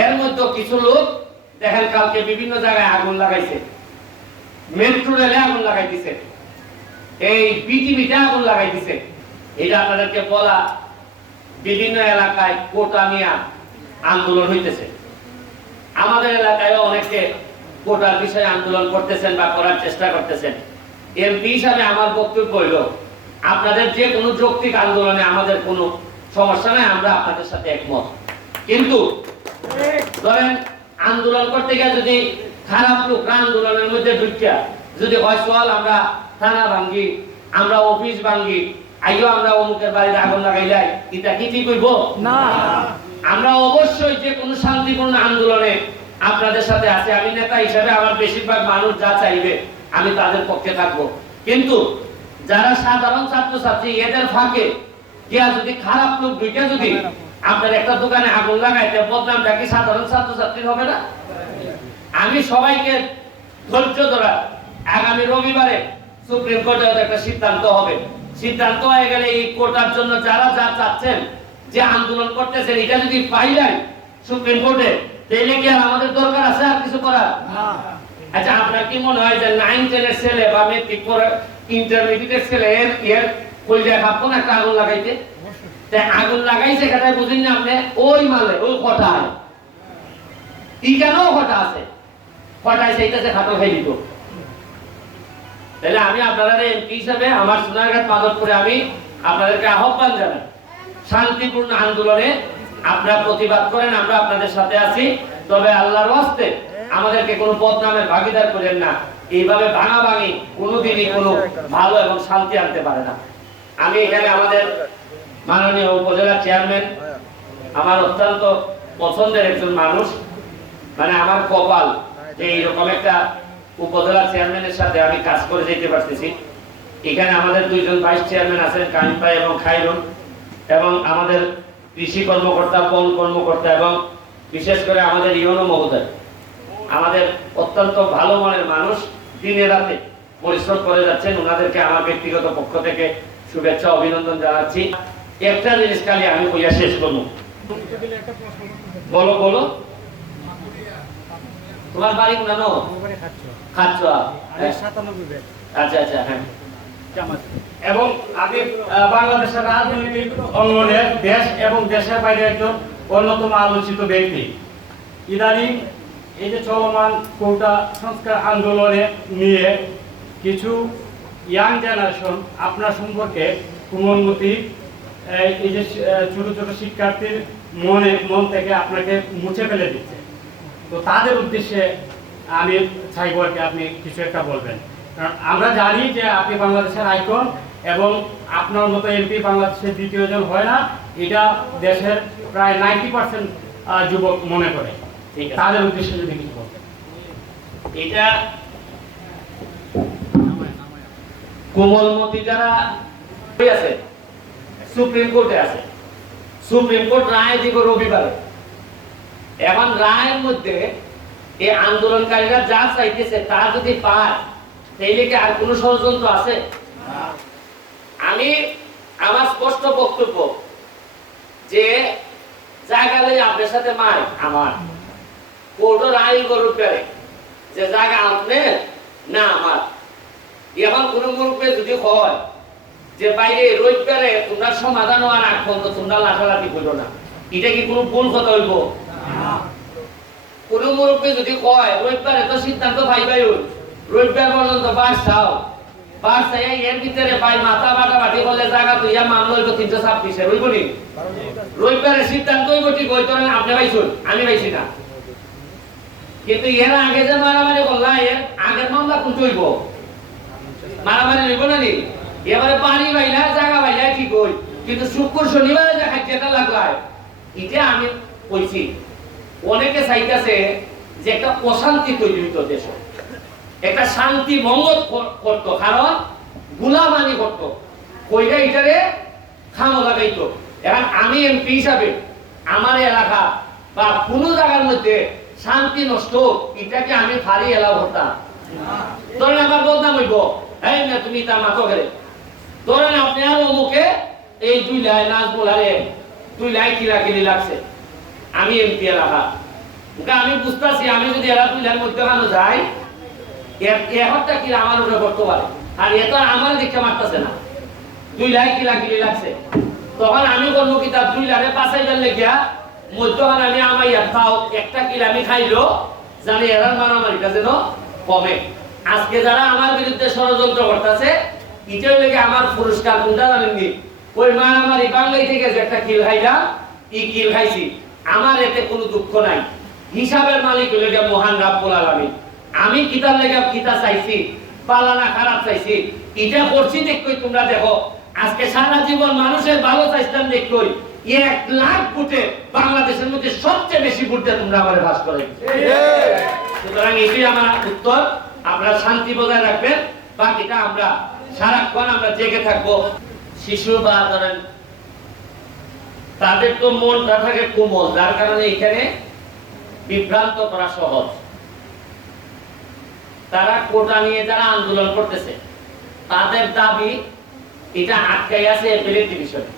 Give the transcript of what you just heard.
এর মধ্যে কিছু লোক দেখেন কালকে বিভিন্ন জায়গায় আগুন লাগাইছে, মেট্রো রেলে আগুন লাগাই দিছে, এই বিটিভিতে আগুন লাগাই দিছে। এটা আপনাদেরকে বলা, বিভিন্ন এলাকায় কোটা নিয়ে আন্দোলন হইতেছে। আমাদের এলাকায় অনেকে কোটার বিষয়ে আন্দোলন করতেছেন বা করার চেষ্টা করতেছেন। এমপি হিসাবে আমার বক্তব্য হইল, আপনাদের যে কোনো যৌক্তিক আন্দোলনে আমাদের কোনো সমস্যা নাই, আমরা আপনাদের সাথে একমত। কিন্তু ধরেন আন্দোলন করতে গিয়ে যদি খারাপ লোক আন্দোলনের মধ্যে ঢুকিয়া যদি হয় চল আমরা থানা ভাঙ্গি, আমরা অফিস ভাঙ্গি, আইও আমরা অমুকের বাড়িতে আগুন লাগাই যাই, এটা কি ঠিক হইব? না। আমরা অবশ্যই যে কোনো শান্তিপূর্ণ আন্দোলনে আপনাদের সাথে আছে। আমি নেতা হিসেবে আমার বেশিরভাগ মানুষ যা চাইবে আমি তাদের পক্ষে থাকবো। কিন্তু যারা সাধারণ ছাত্রছাত্রী এদের ফাঁকে গিয়া যদি খারাপ লোক ঢুকে যদি আপনার একটা দোকানে আগুন লাগাইতে, বদনামটা কি সাধারণ ছাত্রছাত্রীর হবে না? আমি সবাইকে ধৈর্য ধরা, আগামী রবিবারে সুপ্রিম কোর্টে একটা সিদ্ধান্ত হবে। সিদ্ধান্ত হয়ে গেলে এই কোটার জন্য যারা যা চাচ্ছেন, যে আন্দোলন করতেছেন, এটা যদি পাইলেন সুপ্রিম কোর্টে, তাহলে কি আর আমাদের দরকার আছে আর কিছু করার? আচ্ছা, আপনার কি মনে হয় যে 9-10 এর ছেলে বা মেট্রিক পড়ে ইন্টারমিডিয়েটের ছেলে এর কইলে ভাববো না একটা আগুন লাগাইতে? তাই আগুন লাগাইছে কথায় বুঝেন না আপনি? ওই মালে ওই খটায় কি কেন খটা আছে, খটায় সেইটাতে খাটো খাই দিত। তাহলে আমি আপনাদের এমপি হিসাবে আমার সোনারঘাট মাধবপুরে আমি আপনাদেরকে আহ্বান জানাই, শান্তিপূর্ণ আন্দোলনে আপনারা প্রতিবাদ করেন, আমরা আপনাদের সাথে আছি। তবে আল্লাহর ওয়াস্তে আমাদেরকে কোনো বদনামের ভাগীদার করেন না। এইভাবে ভাঙাভাঙি কোনোদিনই কোনো ভালো এবং শান্তি আনতে পারে না। আমি এখানে আমাদের মাননীয় উপজেলা চেয়ারম্যান, আমার অত্যন্ত পছন্দের একজন মানুষ, মানে আমার কপাল যে এইরকম একটা উপজেলা চেয়ারম্যানের সাথে আমি কাজ করে যেতে পারতেছি। এখানে আমাদের দুইজন ভাইস চেয়ারম্যান আছেন, কানিম ভাই এবং খাইরুন, এবং আমাদের কৃষি কর্মকর্তা, বন কর্মকর্তা, এবং বিশেষ করে আমাদের ইউনো মহোদয়, আমাদের অত্যন্ত ভালো মনের মানুষ, দিনে রাতে পরিশ্রম করে যাচ্ছেন। ওনাদেরকে আমার ব্যক্তিগত পক্ষ থেকে শুভেচ্ছা অভিনন্দন জানাচ্ছি। একটা জিনিস খালি আমি কইয়া শেষ করব। বলো বলো, তোমার বাড়ি কোন? খাচ্ছ? আচ্ছা আচ্ছা, হ্যাঁ। এবং আমি বাংলাদেশের রাজনৈতিক অঙ্গনে দেশ এবং দেশের বাইরে একজন অন্যতম আলোচিত ব্যক্তি। ইদানিং এই যে চলমান কোটা সংস্কার আন্দোলনে নিয়ে কিছু ইয়াং জেনারেশন আপনার সম্পর্কে কুমলমতি, এই যে ছোট ছোট শিক্ষার্থীর মন থেকে আপনাকে মুছে ফেলে দিচ্ছে। তো তাদের উদ্দেশ্যে আমি চাইব আর কি আপনি কিছু একটা বলবেন। কারণ আমরা জানি যে আপনি বাংলাদেশের আইকন, এবং আপনার মতো এমপি বাংলাদেশের দ্বিতীয় জন হয় না, এটা দেশের প্রায় 90% যুবক মনে করে। তাদের উদ্দেশ্যে যদি কিছু বলতেন। এটা কোমলমতি যারা আছে সুপ্রিম কোর্টে আছে, সুপ্রিম কোর্ট রায় দিব রবিবারে। এখন রায়ের মধ্যে এই আন্দোলনকারীরা যা চাইতেছে তা যদি পায়, তাইলে কি আর কোনো ষড়যন্ত্র আছে? আমি আমার স্পষ্ট বক্তব্য যে জায়গালে আপনার সাথে মার আমার কোর্ট রায় গরুর পেরে যে জায়গা আপনি না আমার। এখন কোন মুরব্বী যদি হয় যে বাইরে রবিবারে তোমরা সমাধান হওয়ার আগ পর্যন্ত তোমরা লাঠালাঠি করো না, এটা কি কোনো ভুল কথা হইব? কোন মুরব্বী যদি কয় রবিবারে তো সিদ্ধান্ত ভাই ভাই হই, রবিবার পর্যন্ত বাস চাও, বাস চাই এর ভিতরে ভাই মাথা বাটাবাটি করলে জায়গা তুই মামলা হইব 326 হইব নি? রবিবারের সিদ্ধান্ত হইব ঠিক হইতো না, আপনি পাইছুন আমি পাইছি না। কিন্তু এর আগে যে মারামারি করলা, এর আগের মামলা কোন হইব? মারামারি হইব না নি? এবারে পানি পাইলা জায়গা পাইলা ঠিক হই, কিন্তু শুক্র শনিবারে যে খাইতে লাগলায়, এটা আমি কইছি। অনেকে চাইতেছে যে একটা অশান্তি তৈরি হইতো দেশ, একটা শান্তি ভঙ্গ করতো, কারণ গুলামানি করতো, কইরা এটারে খামো লাগাইতো। এখন আমি এমপি হিসাবে আমার এলাকা বা কোনো জায়গার মধ্যে শান্তি নষ্ট, এটাকে আমি ফারি এলাও করতাম? ধরেন আমার বদনাম হইব, এই না তুমি তা মাথো গেলে, ধরেন আপনি আর অমুকে এই 2 লাই নাচ বলারে 2 লাই কিলাকিলি লাগছে, আমি এমপি এলাকা আমি বুঝতেছি আমি যদি এরা দুইলার মধ্যে খানো যাই একটা কিলা আমার উপরে করতে পারে, আর এটা আমার দিকে মারতেছে না, 2 লাখ কিলা কিলি লাগছে। তখন আমি করবো কি তার 2 লাখে 5,000 লেগিয়া মধ্যখান আমি আমার তাও একটা কিলা আমি খাইলো জানি এরার মারামারিটা যেন কমে। আজকে যারা আমার বিরুদ্ধে ষড়যন্ত্র করতেছে এটাই লেগে আমার পুরস্কার কোনটা জানেননি? ওই মারামারি বাংলায় থেকে যে একটা কিল খাইলাম, এই কিল খাইছি, আমার এতে কোনো দুঃখ নাই। হিসাবের মালিক হইল গিয়া মহান রাব্বুল আলামিন। আমি কিতাব লেগে কিতা চাইছি, পালানা খারাপ চাইছি, এটা করছি দেখই তোমরা দেখো। আজকে সারা জীবন মানুষের ভালো চাইতাম দেখই 1 লাখ ভোটে বাংলাদেশের মধ্যে সবচেয়ে বেশি ভোট দিয়ে তোমরা আমাদের ভাস করে। সুতরাং এটাই আমার উত্তর, আপনারা শান্তি বজায় রাখবেন, বাকিটা আমরা সারাক্ষণ আমরা জেগে থাকবো। শিশু বা ধরেন তাদের তো মনটা থাকে কোমল, যার কারণে এখানে বিভ্রান্ত করা সহজ। তারা কোটা নিয়ে যারা আন্দোলন করতেছে তাদের দাবি এটা আটকাই আছে এপিলের ডিভিশনে।